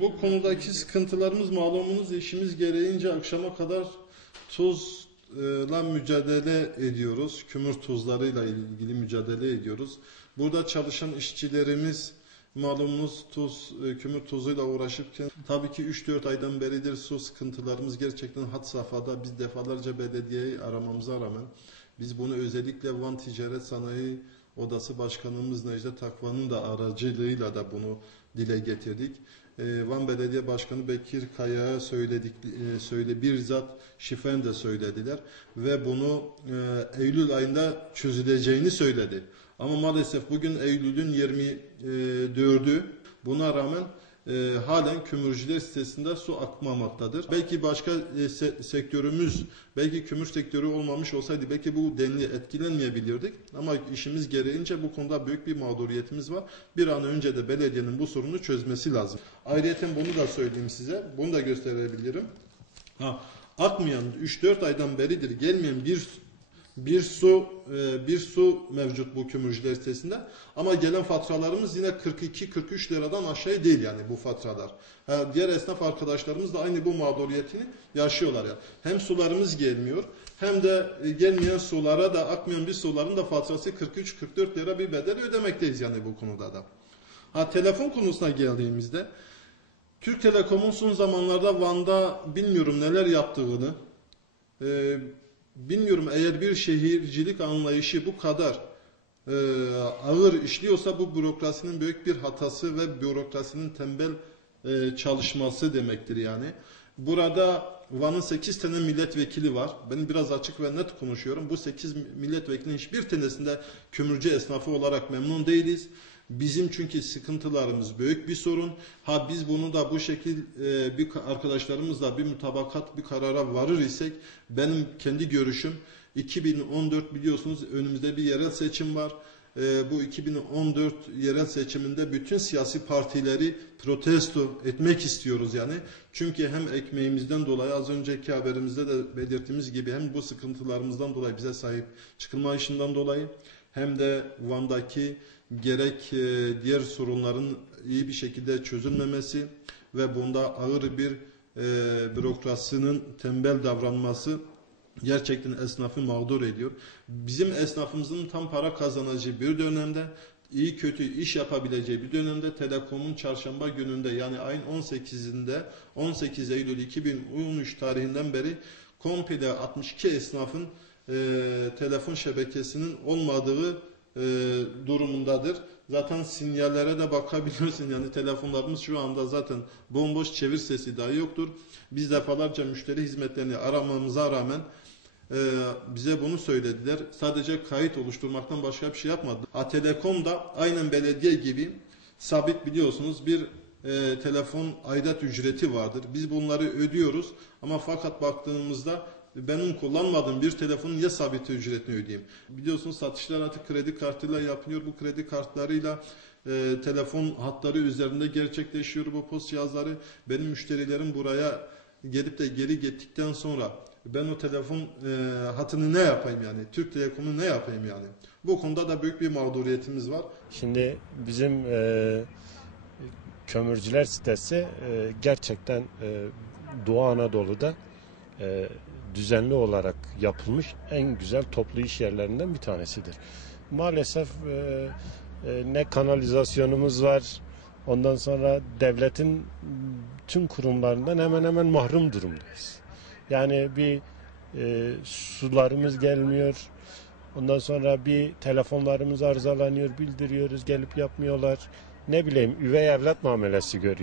Bu konudaki sıkıntılarımız malumunuz işimiz gereğince akşama kadar tuzla mücadele ediyoruz. Kümür tuzlarıyla ilgili mücadele ediyoruz. Burada çalışan işçilerimiz malumunuz kümür tuzuyla uğraşırken tabii ki 3-4 aydan beridir su sıkıntılarımız gerçekten had safhada. Biz defalarca belediyeyi aramamıza rağmen biz bunu özellikle Van Ticaret Sanayi Odası Başkanımız Necdet Akvan'ın da aracılığıyla da bunu dile getirdik. Van Belediye Başkanı Bekir Kaya'ya bizzat şifen de söylediler ve bunu Eylül ayında çözüleceğini söyledi. Ama maalesef bugün Eylül'ün 24'ü, buna rağmen halen kömürcüler sitesinde su akmamaktadır. Belki başka sektörümüz, belki kömür sektörü olmamış olsaydı belki bu denli etkilenmeyebilirdik. Ama işimiz gereğince bu konuda büyük bir mağduriyetimiz var. Bir an önce de belediyenin bu sorunu çözmesi lazım. Ayrıca bunu da söyleyeyim size, bunu da gösterebilirim. Akmayan 3-4 aydan beridir gelmeyen bir su mevcut bu kömürcüler sitesinde ama gelen faturalarımız yine 42-43 liradan aşağı değil yani bu faturalar. Diğer esnaf arkadaşlarımız da aynı bu mağduriyetini yaşıyorlar yani. Hem sularımız gelmiyor hem de gelmeyen sulara da akmayan bir suların da faturası 43-44 lira bir bedel ödemekteyiz yani bu konuda da. Telefon konusuna geldiğimizde Türk Telekom'un son zamanlarda Van'da bilmiyorum neler yaptığını bilmiyorum, eğer bir şehircilik anlayışı bu kadar ağır işliyorsa bu bürokrasinin büyük bir hatası ve bürokrasinin tembel çalışması demektir yani. Burada Van'ın 8 tane milletvekili var. Ben biraz açık ve net konuşuyorum. Bu 8 milletvekilinin hiçbir tanesinde kömürcü esnafı olarak memnun değiliz. Bizim çünkü sıkıntılarımız büyük bir sorun. Biz bunu da bu şekil bir arkadaşlarımızla bir mutabakat, bir karara varır isek benim kendi görüşüm 2014 biliyorsunuz önümüzde bir yerel seçim var. Bu 2014 yerel seçiminde bütün siyasi partileri protesto etmek istiyoruz yani. Çünkü hem ekmeğimizden dolayı az önceki haberimizde de belirttiğimiz gibi hem bu sıkıntılarımızdan dolayı bize sahip çıkılma işinden dolayı hem de Van'daki gerek diğer sorunların iyi bir şekilde çözülmemesi ve bunda ağır bir bürokrasinin tembel davranması gerçekten esnafı mağdur ediyor. Bizim esnafımızın tam para kazanacağı bir dönemde, iyi kötü iş yapabileceği bir dönemde Telekom'un çarşamba gününde yani ayın 18 Eylül 2013 tarihinden beri komple 62 esnafın telefon şebekesinin olmadığı durumundadır. Zaten sinyallere de bakabiliyorsun yani telefonlarımız şu anda zaten bomboş, çevir sesi dahi yoktur. Biz defalarca müşteri hizmetlerini aramamıza rağmen bize bunu söylediler. Sadece kayıt oluşturmaktan başka bir şey yapmadı. Telekom da aynen belediye gibi sabit biliyorsunuz bir telefon aidat ücreti vardır. Biz bunları ödüyoruz ama fakat baktığımızda benim kullanmadığım bir telefonun ya sabit ücretini ödeyeyim. Biliyorsunuz satışlar artık kredi kartıyla yapılıyor. Bu kredi kartlarıyla telefon hatları üzerinde gerçekleşiyor bu post cihazları. Benim müşterilerim buraya gelip de geri gittikten sonra ben o telefon hatını ne yapayım yani? Türk Telekom'u ne yapayım yani? Bu konuda da büyük bir mağduriyetimiz var. Şimdi bizim kömürcüler sitesi gerçekten Doğu Anadolu'da düzenli olarak yapılmış en güzel toplu iş yerlerinden bir tanesidir. Maalesef ne kanalizasyonumuz var, ondan sonra devletin tüm kurumlarından hemen hemen mahrum durumdayız. Yani bir sularımız gelmiyor, ondan sonra bir telefonlarımız arızalanıyor, bildiriyoruz, gelip yapmıyorlar. Ne bileyim, üvey evlat muamelesi görüyoruz.